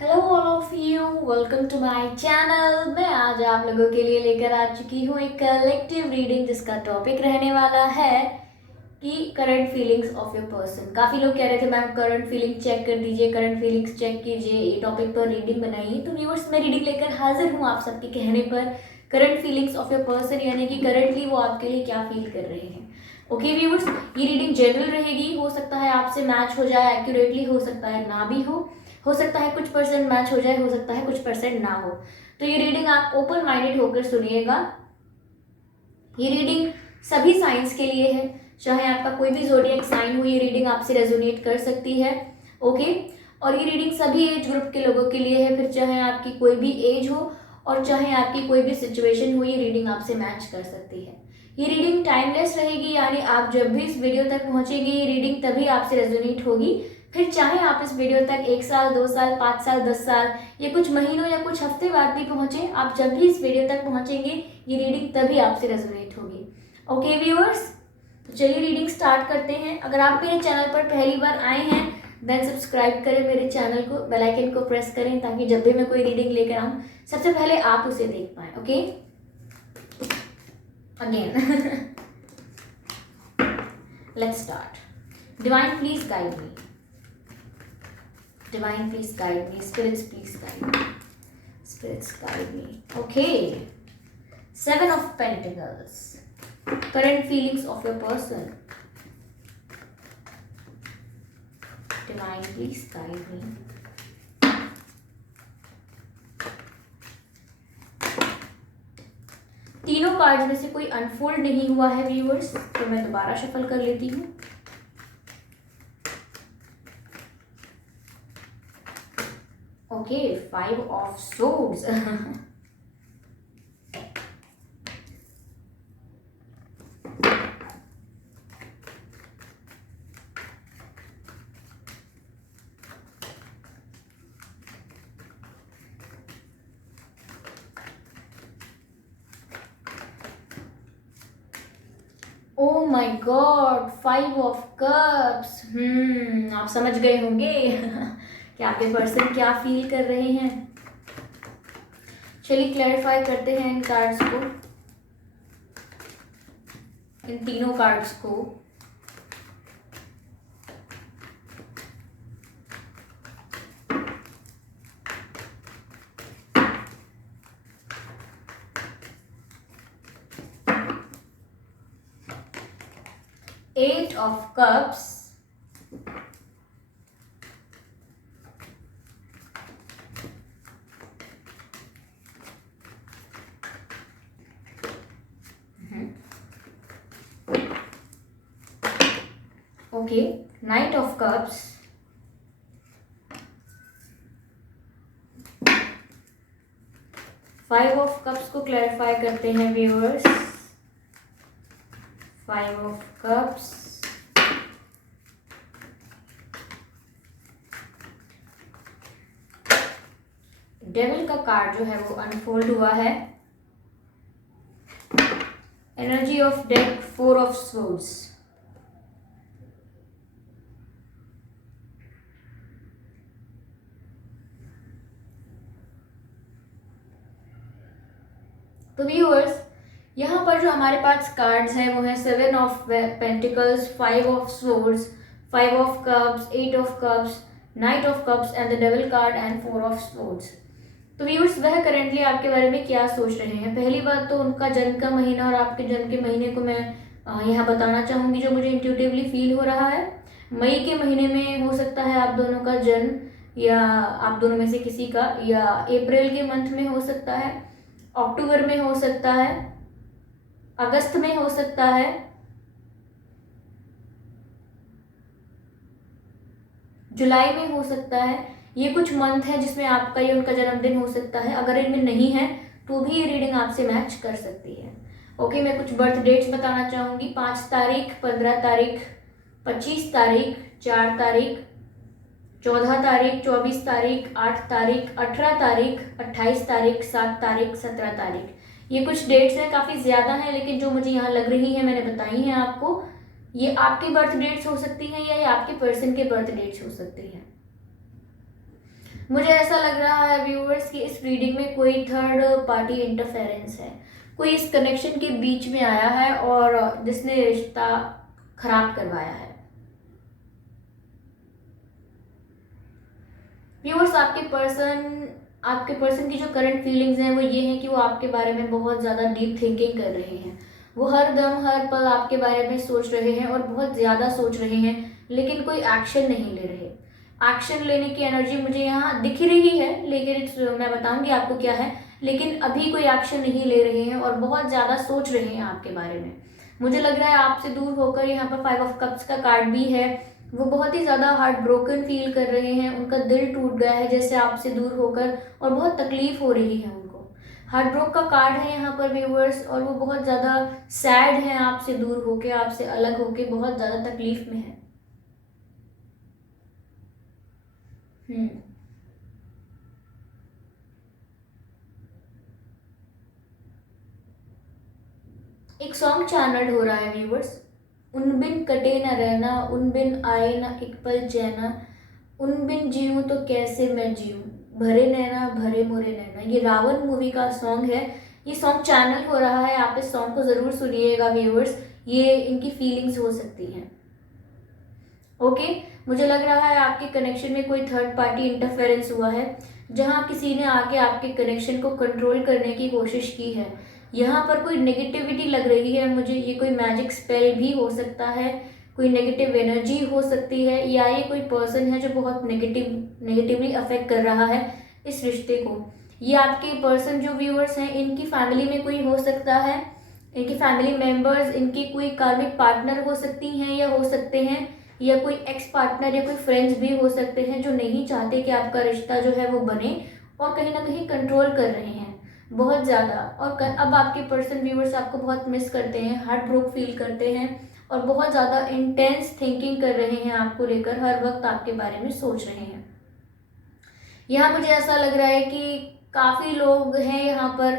Hello all of you, welcome to my channel. मैं आज आप लोगों के लिए लेकर आ चुकी हूँ एक कलेक्टिव रीडिंग जिसका टॉपिक रहने वाला है कि current feelings of your person. काफ़ी लोग कह रहे थे मैम करंट फीलिंग चेक कर दीजिए, करंट फीलिंग्स चेक कीजिए, ये टॉपिक पर रीडिंग बनाइए। तो व्यूअर्स, मैं रीडिंग लेकर हाजिर हूँ आप सबके कहने पर। Current feelings of your person यानी कि करंटली वो आपके लिए क्या फील कर रहे हैं। ओके व्यूअर्स, ये रीडिंग जनरल रहेगी। हो सकता है आपसे मैच हो जाए एक्यूरेटली, हो सकता है ना भी हो सकता है कुछ परसेंट मैच हो जाए, हो सकता है कुछ परसेंट ना हो। तो ये रीडिंग आप ओपन माइंडेड होकर सुनिएगा। ये रीडिंग सभी साइंस के लिए है, चाहे आपका कोई भी ज़ोडिएक साइन हो, ये रीडिंग आपसे रेजोनेट कर सकती है। ओके, और ये रीडिंग सभी एज ग्रुप के लोगों के लिए है, फिर चाहे आपकी कोई भी एज हो और चाहे आपकी कोई भी सिचुएशन हो, ये रीडिंग आपसे मैच कर सकती है। ये रीडिंग टाइमलेस रहेगी, यानी आप जब भी इस वीडियो तक पहुंचेंगे ये रीडिंग तभी आपसे रेजोनेट होगी। फिर चाहे आप इस वीडियो तक 1 साल, 2 साल, 5 साल, 10 साल या कुछ महीनों या कुछ हफ्ते बाद भी पहुंचे, आप जब भी इस वीडियो तक पहुंचेंगे ये रीडिंग तभी आपसे रेजोनेट होगी। ओके व्यूअर्स, तो चलिए रीडिंग स्टार्ट करते हैं। अगर आप मेरे चैनल पर पहली बार आए हैं देन सब्सक्राइब करें मेरे चैनल को, बेल आइकन को प्रेस करें ताकि जब भी मैं कोई रीडिंग लेकर आऊँ सबसे पहले आप उसे देख पाए। Okay, again let's start. Divine please guide me, divine please guide me, spirits please guide me, spirits guide me. Okay, 7 of Pentacles, current feelings of your person. Divine please guide me. तीनों cards में से कोई unfold नहीं हुआ है viewers, तो मैं दोबारा शफल कर लेती हूँ। Okay, 5 of Swords. Oh my God, 5 of Cups. आप समझ गए होंगे कि आपके पर्सन क्या फील कर रहे हैं। चलिए क्लैरिफाई करते हैं इन कार्ड्स को, इन तीनों कार्ड्स को। Eight of Cups, okay, Knight of Cups, Five of Cups को क्लैरिफाई करते हैं व्यूअर्स। 5 of Cups, डेविल का कार्ड जो है वो अनफोल्ड हुआ है। Energy of death, 4 of Swords। तो व्यूअर्स, यहाँ पर जो हमारे पास कार्ड्स हैं वो है 7 of Pentacles, 5 of Swords, 5 of Cups, 8 of Cups, Knight of Cups and the devil card and 4 of Swords। तो व्यूअर्स, वह करेंटली आपके बारे में क्या सोच रहे हैं। पहली बात तो उनका जन्म का महीना और आपके जन्म के महीने को मैं यहाँ बताना चाहूँगी जो मुझे इंट्यूटिवली फील हो रहा है। मई के महीने में हो सकता है आप दोनों का जन्म, या आप दोनों में से किसी का, या अप्रैल के मंथ में हो सकता है, अक्टूबर में हो सकता है, अगस्त में हो सकता है, जुलाई में हो सकता है। ये कुछ मंथ है जिसमें आपका या उनका जन्मदिन हो सकता है। अगर इनमें नहीं है तो भी ये रीडिंग आपसे मैच कर सकती है। ओके, मैं कुछ बर्थ डेट्स बताना चाहूँगी। 5 तारीख, 15 तारीख, 25 तारीख, 4 तारीख, 14 तारीख, 24 तारीख, 8 तारीख, 18 तारीख, 28 तारीख, 7 तारीख, 17 तारीख। ये कुछ डेट्स हैं, काफ़ी ज़्यादा हैं, लेकिन जो मुझे यहाँ लग रही है मैंने बताई हैं आपको। ये आपकी बर्थ डेट्स हो सकती हैं या ये आपके पर्सन के बर्थ डेट्स हो सकती हैं। मुझे ऐसा लग रहा है व्यूअर्स कि इस रीडिंग में कोई थर्ड पार्टी इंटरफेरेंस है, कोई इस कनेक्शन के बीच में आया है और जिसने रिश्ता खराब करवाया है। व्यूअर्स, आपके पर्सन की जो करंट फीलिंग्स हैं वो ये हैं कि वो आपके बारे में बहुत ज़्यादा डीप थिंकिंग कर रहे हैं। वो हर दम हर पल आपके बारे में सोच रहे हैं और बहुत ज़्यादा सोच रहे हैं, लेकिन कोई एक्शन नहीं ले रहे। एक्शन लेने की एनर्जी मुझे यहाँ दिख रही है, लेकिन मैं बताऊंगी आपको क्या है, लेकिन अभी कोई एक्शन नहीं ले रहे हैं और बहुत ज़्यादा सोच रहे हैं आपके बारे में। मुझे लग रहा है आपसे दूर होकर, यहाँ पर 5 ऑफ कप्स का कार्ड भी है, वो बहुत ही ज़्यादा हार्ट ब्रोकन फील कर रहे हैं। उनका दिल टूट गया है जैसे आपसे दूर होकर, और बहुत तकलीफ हो रही है उनको। हार्ट ब्रोक का कार्ड है यहाँ पर व्यूअर्स, और वो बहुत ज़्यादा सैड है आपसे दूर होके, आपसे अलग होके, बहुत ज़्यादा तकलीफ में है। एक सॉन्ग चैनल्ड हो रहा है व्यूअर्स। उन बिन कटे न रहना, उन बिन आए न एक पल चैना, उन बिन जीऊँ तो कैसे मैं जीऊँ, भरे नैना भरे मोरे नैना। ये रावण मूवी का सॉन्ग है। ये सॉन्ग चैनल हो रहा है, आप इस सॉन्ग को ज़रूर सुनिएगा व्यूअर्स, ये इनकी फीलिंग्स हो सकती हैं। ओके, मुझे लग रहा है आपके कनेक्शन में कोई थर्ड पार्टी इंटरफेरेंस हुआ है, जहां किसी ने आके आपके कनेक्शन को कंट्रोल करने की कोशिश की है। यहाँ पर कोई नेगेटिविटी लग रही है मुझे, ये कोई मैजिक स्पेल भी हो सकता है, कोई नेगेटिव एनर्जी हो सकती है, या ये कोई पर्सन है जो बहुत नेगेटिवली अफेक्ट कर रहा है इस रिश्ते को। ये आपके पर्सन जो व्यूअर्स हैं, इनकी फैमिली में कोई हो सकता है, इनकी फैमिली मेंबर्स, इनकी कोई कार्मिक पार्टनर हो सकती हैं या हो सकते हैं, या कोई एक्स पार्टनर या कोई फ्रेंड्स भी हो सकते हैं जो नहीं चाहते कि आपका रिश्ता जो है वो बने, और कहीं ना कहीं कंट्रोल कर रहे हैं बहुत ज़्यादा। और अब आपके पर्सन व्यूअर्स आपको बहुत मिस करते हैं, हार्ट ब्रोक फील करते हैं, और बहुत ज़्यादा इंटेंस थिंकिंग कर रहे हैं आपको लेकर, हर वक्त आपके बारे में सोच रहे हैं। यहाँ मुझे ऐसा लग रहा है कि काफ़ी लोग हैं यहाँ पर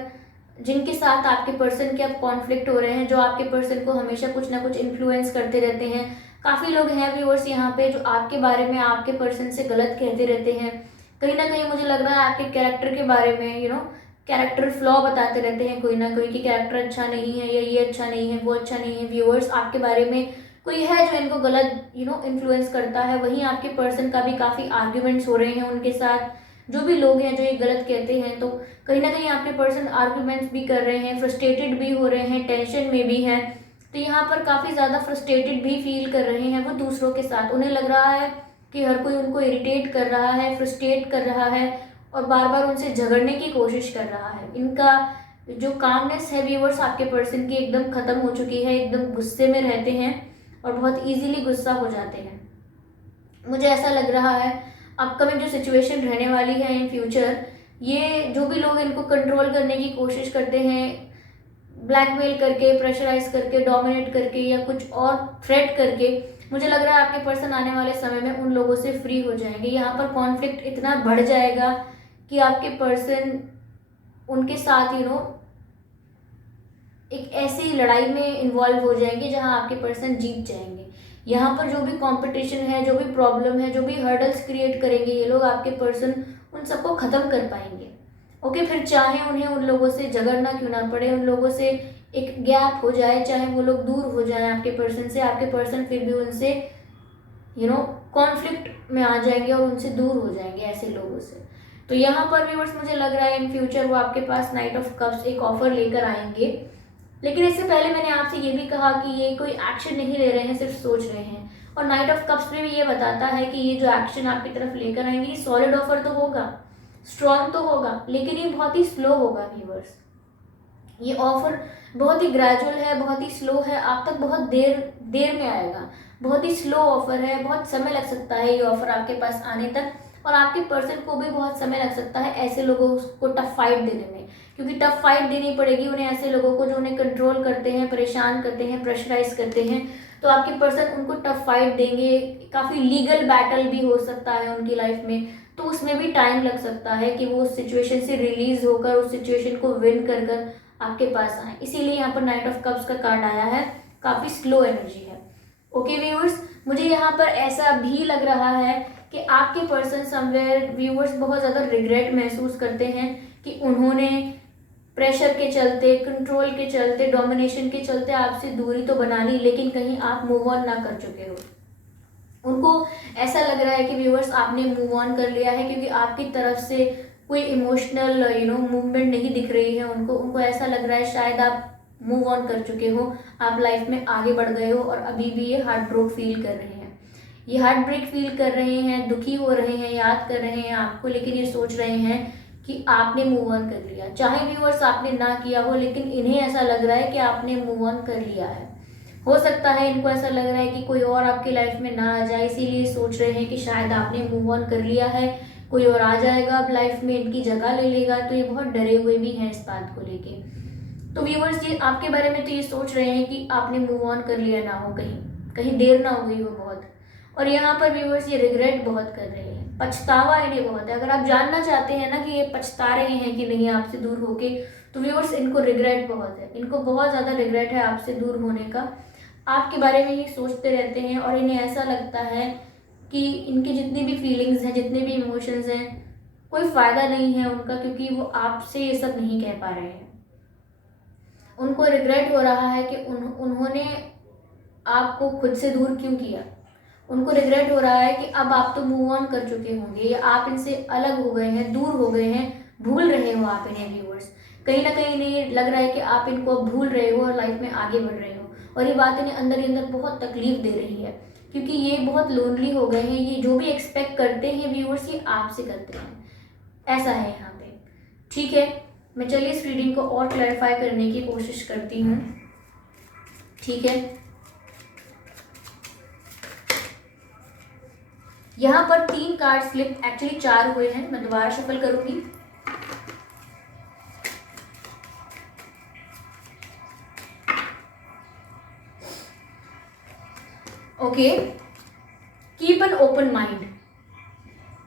जिनके साथ आपके पर्सन के अब कॉन्फ्लिक्ट हो रहे हैं, जो आपके पर्सन को हमेशा कुछ ना कुछ इन्फ्लुएंस करते रहते हैं। काफ़ी लोग हैं व्यूअर्स यहाँ पे जो आपके बारे में आपके पर्सन से गलत कहते रहते हैं। कहीं ना कहीं मुझे लग रहा है आपके कैरेक्टर के बारे में कैरेक्टर फ्लॉ बताते रहते हैं कोई ना कोई, कि कैरेक्टर अच्छा नहीं है, या ये अच्छा नहीं है, वो अच्छा नहीं है। व्यूअर्स, आपके बारे में कोई है जो इनको गलत इन्फ्लुएंस करता है। वहीं आपके पर्सन का भी काफ़ी आर्ग्यूमेंट्स हो रहे हैं उनके साथ, जो भी लोग हैं जो ये गलत कहते हैं, तो कहीं ना कहीं आपके पर्सन आर्ग्यूमेंट्स भी कर रहे हैं, फ्रस्ट्रेटेड भी हो रहे हैं, टेंशन में भी हैं। तो यहाँ पर काफ़ी ज़्यादा फ्रस्ट्रेटेड भी फील कर रहे हैं वो दूसरों के साथ। उन्हें लग रहा है कि हर कोई उनको इरिटेट कर रहा है, फ्रस्ट्रेट कर रहा है, और बार बार उनसे झगड़ने की कोशिश कर रहा है। इनका जो कामनेस है व्यूअर्स आपके पर्सन की एकदम ख़त्म हो चुकी है, एकदम गुस्से में रहते हैं और बहुत ईजीली गुस्सा हो जाते हैं। मुझे ऐसा लग रहा है अपकमिंग जो सिचुएशन रहने वाली है इन फ्यूचर, ये जो भी लोग इनको कंट्रोल करने की कोशिश करते हैं, ब्लैकमेल करके, प्रेशराइज करके, डोमिनेट करके, या कुछ और थ्रेट करके, मुझे लग रहा है आपके पर्सन आने वाले समय में उन लोगों से फ्री हो जाएंगे। यहाँ पर कॉन्फ्लिक्ट इतना बढ़ जाएगा कि आपके पर्सन उनके साथ एक ऐसी लड़ाई में इन्वॉल्व हो जाएंगे जहां आपके पर्सन जीत जाएंगे। यहाँ पर जो भी कंपटीशन है, जो भी प्रॉब्लम है, जो भी हर्डल्स क्रिएट करेंगे ये लोग, आपके पर्सन उन सबको ख़त्म कर पाएंगे। ओके, फिर चाहे उन्हें उन लोगों से झगड़ना क्यों ना पड़े, उन लोगों से एक गैप हो जाए, चाहे वो लोग दूर हो जाए आपके पर्सन से, आपके पर्सन फिर भी उनसे कॉन्फ्लिक्ट में आ जाएंगे और उनसे दूर हो जाएंगे ऐसे लोगों से। तो यहाँ पर व्यूअर्स मुझे लग रहा है इन फ्यूचर वो आपके पास नाइट ऑफ कप्स एक ऑफर लेकर आएंगे। लेकिन इससे पहले मैंने आपसे ये भी कहा कि ये कोई एक्शन नहीं ले रहे हैं, सिर्फ सोच रहे हैं। और नाइट ऑफ कप्स में भी ये बताता है कि ये जो एक्शन आपकी तरफ लेकर आएंगे, ये सॉलिड ऑफर तो होगा, स्ट्रॉन्ग तो होगा, लेकिन ये बहुत ही स्लो होगा व्यूअर्स। ये ऑफर बहुत ही ग्रेजुअल है, बहुत ही स्लो है, आप तक बहुत देर देर में आएगा। बहुत ही स्लो ऑफर है, बहुत समय लग सकता है ये ऑफर आपके पास आने तक, और आपके पर्सन को भी बहुत समय लग सकता है ऐसे लोगों को टफ फाइट देने में, क्योंकि टफ फाइट देनी पड़ेगी उन्हें ऐसे लोगों को जो उन्हें कंट्रोल करते हैं, परेशान करते हैं, प्रेशराइज करते हैं। तो आपके पर्सन उनको टफ फाइट देंगे, काफ़ी लीगल बैटल भी हो सकता है उनकी लाइफ में, तो उसमें भी टाइम लग सकता है कि वो उस सिचुएशन से रिलीज होकर, उस सिचुएशन को विन कर आपके पास आए। इसीलिए यहाँ पर नाइट ऑफ कप्स का कार्ड आया है, काफ़ी स्लो एनर्जी है। ओके व्यूअर्स, मुझे यहाँ पर ऐसा भी लग रहा है कि आपके पर्सन समवेयर व्यूअर्स बहुत ज़्यादा रिग्रेट महसूस करते हैं कि उन्होंने प्रेशर के चलते, कंट्रोल के चलते, डोमिनेशन के चलते आपसे दूरी तो बना ली, लेकिन कहीं आप मूव ऑन ना कर चुके हो। उनको ऐसा लग रहा है कि व्यूअर्स आपने मूव ऑन कर लिया है, क्योंकि आपकी तरफ से कोई इमोशनल मूवमेंट नहीं दिख रही है उनको ऐसा लग रहा है शायद आप मूव ऑन कर चुके हो, आप लाइफ में आगे बढ़ गए हो, और अभी भी ये हार्ट ब्रेक फील कर रहे हैं। ये हार्ट ब्रेक फील कर रहे हैं, दुखी हो रहे हैं, याद कर रहे हैं आपको, लेकिन ये सोच रहे हैं कि आपने मूव ऑन कर लिया। चाहे व्यूअर्स आपने ना किया हो, लेकिन इन्हें ऐसा लग रहा है कि आपने मूव ऑन कर लिया है। हो सकता है इनको ऐसा लग रहा है कि कोई और आपकी लाइफ में ना आ जाए, इसीलिए सोच रहे हैं कि शायद आपने मूव ऑन कर लिया है, कोई और आ जाएगा अब लाइफ में, इनकी जगह ले लेगा। तो ये बहुत डरे हुए भी हैं इस बात को लेके। तो व्यूअर्स ये आपके बारे में तो ये सोच रहे हैं कि आपने मूव ऑन कर लिया ना हो, कहीं कहीं देर ना हो गई हो बहुत। और यहाँ पर व्यूअर्स ये रिग्रेट बहुत कर रहे हैं, पछतावा इन्हें बहुत है। अगर आप जानना चाहते हैं ना कि ये पछता रहे हैं कि नहीं आपसे दूर होके, तो व्यूअर्स इनको रिग्रेट बहुत है, इनको बहुत ज़्यादा रिग्रेट है आपसे दूर होने का। आपके बारे में ही सोचते रहते हैं, और इन्हें ऐसा लगता है कि इनकी जितनी भी फीलिंग्स हैं, जितने भी इमोशंस हैं, कोई फ़ायदा नहीं है उनका, क्योंकि वो आपसे ये सब नहीं कह पा रहे हैं। उनको रिग्रेट हो रहा है कि उन्होंने आपको खुद से दूर क्यों किया। उनको रिग्रेट हो रहा है कि अब आप तो मूव ऑन कर चुके होंगे, या आप इनसे अलग हो गए हैं, दूर हो गए हैं, भूल रहे हो आप इन्हें व्यूअर्स। कहीं ना कहीं इन्हें लग रहा है कि आप इनको भूल रहे हो और लाइफ में आगे बढ़ रहे हो, और ये बात इन्हें अंदर ही अंदर बहुत तकलीफ दे रही है, क्योंकि ये बहुत लोनली हो गए हैं। ये जो भी एक्सपेक्ट करते हैं व्यूअर्स, ये आपसे करते हैं, ऐसा है यहाँ पे। ठीक है, मैं चलिए इस रीडिंग को और क्लैरिफाई करने की कोशिश करती हूँ। ठीक है, यहाँ पर 3 कार्ड स्लिप, एक्चुअली 4 हुए हैं, मैं दोबारा शफल करूंगी। Okay, keep an open mind,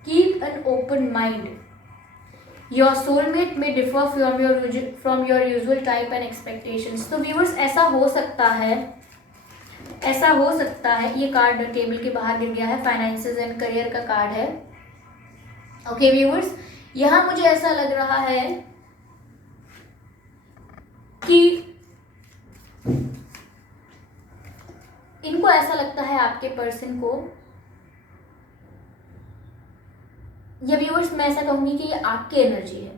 keep an open mind. Your soulmate may differ from your usual type and expectations. तो व्यूअर्स ऐसा हो सकता है, ऐसा हो सकता है, ये कार्ड टेबल के बाहर गिर गया है, फाइनेंसेस एंड करियर का कार्ड है। ओके व्यूअर्स, यहाँ मुझे ऐसा लग रहा है कि इनको ऐसा लगता है आपके पर्सन को, या व्यूअर्स मैं ऐसा कहूँगी कि ये आपकी एनर्जी है।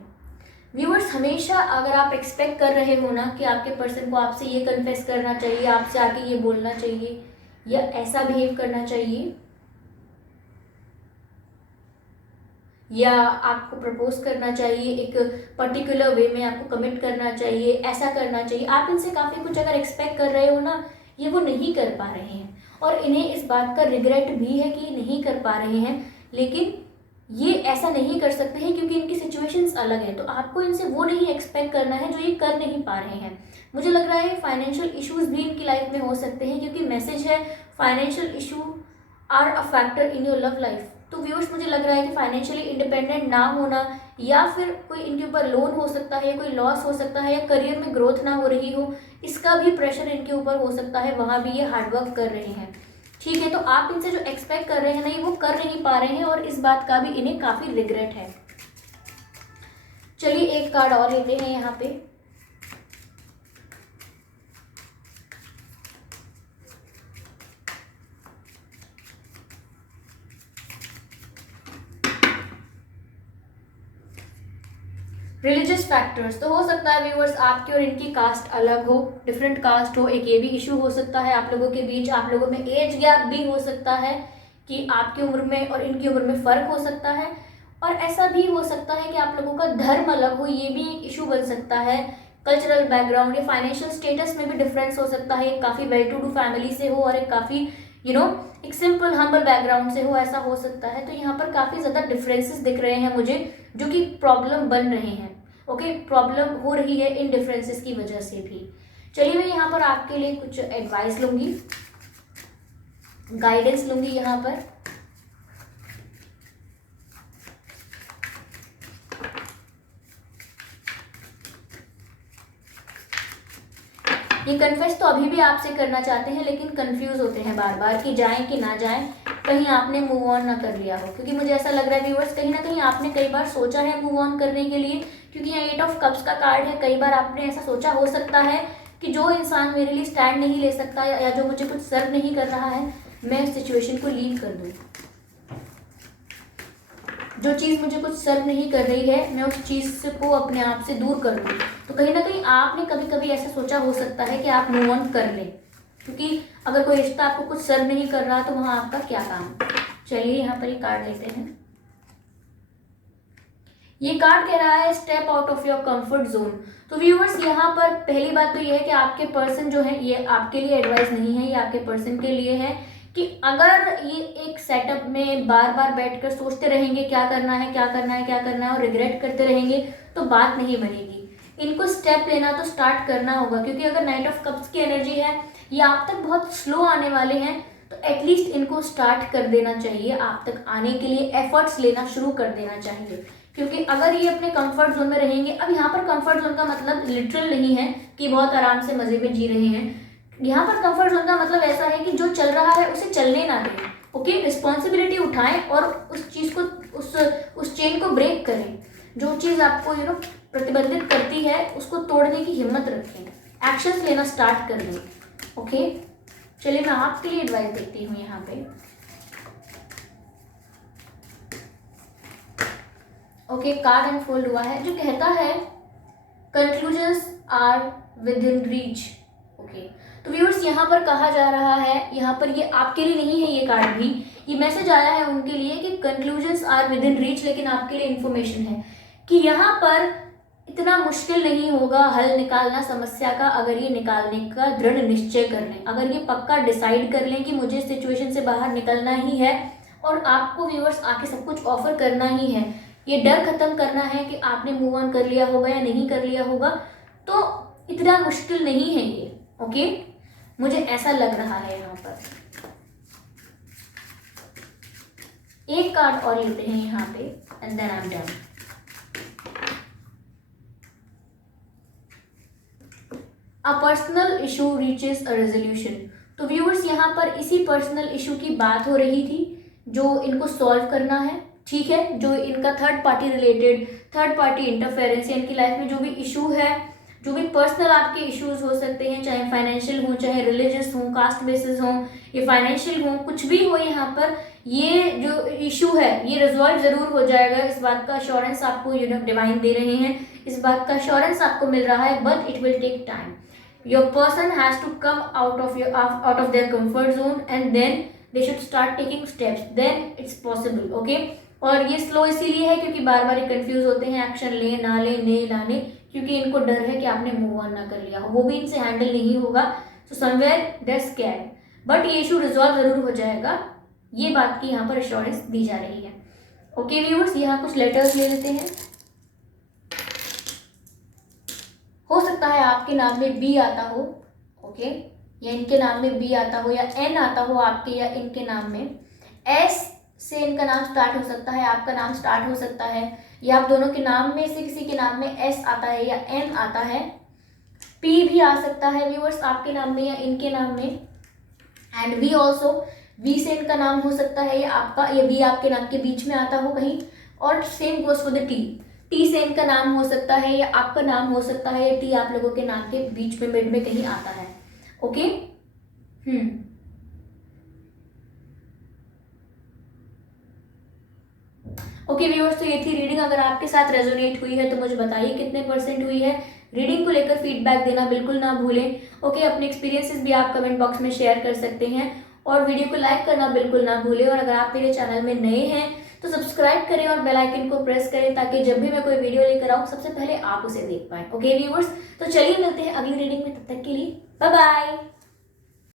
व्यूअर्स हमेशा अगर आप एक्सपेक्ट कर रहे हो ना कि आपके पर्सन को आपसे ये कन्फेस करना चाहिए, आपसे आके ये बोलना चाहिए, या ऐसा बिहेव करना चाहिए, या आपको प्रपोज करना चाहिए, एक पर्टिकुलर वे में आपको कमिट करना चाहिए, ऐसा करना चाहिए, आप इनसे काफ़ी कुछ अगर एक्सपेक्ट कर रहे हो ना, ये वो नहीं कर पा रहे हैं, और इन्हें इस बात का रिग्रेट भी है कि ये नहीं कर पा रहे हैं। लेकिन ये ऐसा नहीं कर सकते हैं क्योंकि इनकी सिचुएशंस अलग है, तो आपको इनसे वो नहीं एक्सपेक्ट करना है जो ये कर नहीं पा रहे हैं। मुझे लग रहा है फाइनेंशियल इश्यूज भी इनकी लाइफ में हो सकते हैं, क्योंकि मैसेज है financial issue are a factor in your love life. तो व्यूअर्स मुझे लग रहा है कि फाइनेंशियली इंडिपेंडेंट ना होना, या फिर कोई इनके ऊपर लोन हो सकता है, कोई लॉस हो सकता है, या करियर में ग्रोथ ना हो रही हो, इसका भी प्रेशर इनके ऊपर हो सकता है, वहाँ भी ये हार्डवर्क कर रहे हैं। ठीक है, तो आप इनसे जो एक्सपेक्ट कर रहे हैं नहीं, वो कर नहीं पा रहे हैं, और इस बात का भी इन्हें काफ़ी रिग्रेट है। चलिए एक कार्ड और लेते हैं यहाँ पे। रिलीजियस फैक्टर्स, तो हो सकता है व्यूअर्स आपकी और इनकी कास्ट अलग हो, डिफरेंट कास्ट हो, एक ये भी इशू हो सकता है आप लोगों के बीच। आप लोगों में एज गैप भी हो सकता है कि आपकी उम्र में और इनकी उम्र में फ़र्क हो सकता है, और ऐसा भी हो सकता है कि आप लोगों का धर्म अलग हो, ये भी एक इशू बन सकता है। कल्चरल बैकग्राउंड या फाइनेंशियल स्टेटस में भी डिफरेंस हो सकता है, एक काफ़ी वेल टू डू फैमिली से हो और एक काफ़ी एक सिंपल हम्बल बैकग्राउंड से हो, ऐसा हो सकता है। तो यहाँ पर काफ़ी ज़्यादा डिफरेंसेस दिख रहे हैं मुझे, जो कि प्रॉब्लम बन रहे हैं। ओके, प्रॉब्लम हो रही है इन डिफरेंसेस की वजह से भी। चलिए मैं यहाँ पर आपके लिए कुछ एडवाइस लूँगी, गाइडेंस लूँगी यहाँ पर। ये कन्फेस तो अभी भी आपसे करना चाहते हैं, लेकिन कंफ्यूज होते हैं बार बार कि जाएं कि ना जाएं, कहीं आपने मूव ऑन ना कर लिया हो। क्योंकि मुझे ऐसा लग रहा है व्यूअर्स, कहीं ना कहीं आपने कई बार सोचा है मूव ऑन करने के लिए, क्योंकि यहाँ 8 ऑफ कप्स का कार्ड है। कई बार आपने ऐसा सोचा हो सकता है कि जो इंसान मेरे लिए स्टैंड नहीं ले सकता या जो मुझे कुछ सर्व नहीं कर रहा है, मैं उस सिचुएशन को लीव कर दूँ। जो चीज़ मुझे कुछ सर्व नहीं कर रही है, मैं उस चीज़ को अपने आप से दूर कर दूँ। तो कहीं ना कहीं आपने कभी कभी ऐसा सोचा हो सकता है कि आप मूव ऑन कर लें, क्योंकि अगर कोई रिश्ता आपको कुछ सर्व नहीं कर रहा तो वहाँ आपका क्या काम। चलिए यहाँ पर ये कार्ड लेते हैं। ये कार्ड कह रहा है step out of your comfort zone. तो व्यूअर्स, यहाँ पर पहली बात तो ये है कि आपके पर्सन जो है, ये आपके लिए एडवाइस नहीं है, ये आपके पर्सन के लिए है कि अगर ये एक सेटअप में बार बार बैठकर सोचते रहेंगे क्या करना है क्या करना है क्या करना है और रिग्रेट करते रहेंगे तो बात नहीं बनेगी। इनको स्टेप लेना तो स्टार्ट करना होगा, क्योंकि अगर नाइट ऑफ कप्स की एनर्जी है, ये आप तक बहुत स्लो आने वाले हैं, तो एटलीस्ट इनको स्टार्ट कर देना चाहिए। आप तक आने के लिए एफर्ट्स लेना शुरू कर देना चाहिए, क्योंकि अगर ये अपने कंफर्ट जोन में रहेंगे, अब यहाँ पर कंफर्ट जोन का मतलब लिटरल नहीं है कि बहुत आराम से मजे में जी रहे हैं। यहाँ पर कंफर्ट जोन का मतलब ऐसा है कि जो चल रहा है उसे चलने ना दें। ओके, रिस्पॉन्सिबिलिटी उठाएं और उस चीज़ को, उस चेन को ब्रेक करें। जो चीज़ आपको प्रतिबंधित करती है उसको तोड़ने की हिम्मत रखें, एक्शंस लेना स्टार्ट कर दें। ओके, चलिए मैं आपके लिए एडवाइस देती हूँ यहाँ पे। ओके, कार्ड अनफोल्ड हुआ है जो कहता है conclusions are within reach. Okay, तो व्यूअर्स, यहाँ पर कहा जा रहा है, यहाँ पर ये आपके लिए नहीं है, ये कार्ड भी, ये मैसेज आया है उनके लिए कि conclusions are within reach, लेकिन आपके लिए इन्फॉर्मेशन है कि यहाँ पर इतना मुश्किल नहीं होगा हल निकालना समस्या का, अगर ये निकालने का दृढ़ निश्चय कर लें, अगर ये पक्का डिसाइड कर लें कि मुझे इस सिचुएशन से बाहर निकलना ही है और आपको व्यूअर्स आके सब कुछ ऑफर करना ही है। ये डर खत्म करना है कि आपने मूव ऑन कर लिया होगा या नहीं कर लिया होगा, तो इतना मुश्किल नहीं है ये। ओके, मुझे ऐसा लग रहा है। यहाँ पर एक कार्ड और लेते हैं यहाँ पे and then I am done. A personal issue reaches a resolution. तो व्यूअर्स, यहाँ पर इसी पर्सनल इशू की बात हो रही थी जो इनको सॉल्व करना है। ठीक है, जो इनका third party related, third party interference, इनकी लाइफ में जो भी इशू है, जो भी पर्सनल आपके इश्यूज हो सकते हैं, चाहे फाइनेंशियल हो, चाहे रिलीजियस हो, कास्ट बेसिस हो, ये फाइनेंशियल हो, कुछ भी हो, यहाँ पर ये जो इशू है ये रिजॉल्व जरूर हो जाएगा। इस बात का अश्योरेंस आपको डिवाइन दे रहे हैं, इस बात का अश्योरेंस आपको मिल रहा है, but it will take time. Your person has to come out of their comfort zone and then they should start taking steps, then it's possible. Okay, और ये स्लो इसीलिए है क्योंकि बार बार ये कंफ्यूज होते हैं एक्शन ले ना ले, क्योंकि इनको डर है कि आपने मूव ऑन ना कर लिया हो, वो भी इनसे हैंडल नहीं होगा। So somewhere they scared, but ये इशू रिजॉल्व जरूर हो जाएगा, ये बात की यहाँ पर एश्योरेंस दी जा रही है। ओके व्यूअर्स, यहाँ कुछ लेटर्स ले लेते हैं। हो सकता है आपके नाम में बी आता हो, ओके, या इनके नाम में बी आता हो, या एन आता हो आपके या इनके नाम में, एस से इनका नाम स्टार्ट हो सकता है, आपका नाम स्टार्ट हो सकता है, या आप दोनों के नाम में से किसी के नाम में एस आता है या एन आता है, पी भी आ सकता है व्यूअर्स आपके नाम में या इनके नाम में, एंड वी ऑल्सो, वी से इनका नाम हो सकता है या आपका, या वी आपके नाम के बीच में आता हो कहीं, और same goes for the T, T से इनका नाम हो सकता है या आपका नाम हो सकता है, या टी आप लोगों के नाम के बीच में मिड में कहीं आता है। ओके, ओके व्यूअर्स, तो ये थी रीडिंग। अगर आपके साथ रेजोनेट हुई है तो मुझे बताइए कितने % हुई है। रीडिंग को लेकर फीडबैक देना बिल्कुल ना भूलें। ओके, अपने एक्सपीरियंसेस भी आप कमेंट बॉक्स में शेयर कर सकते हैं और वीडियो को लाइक करना बिल्कुल ना भूलें। और अगर आप मेरे चैनल में नए हैं तो सब्सक्राइब करें और बेल आइकन को प्रेस करें ताकि जब भी मैं कोई वीडियो लेकर आऊँ सबसे पहले आप उसे देख पाएं। ओके व्यूअर्स, तो चलिए मिलते हैं अगली रीडिंग में, तब तक के लिए बाय बाय।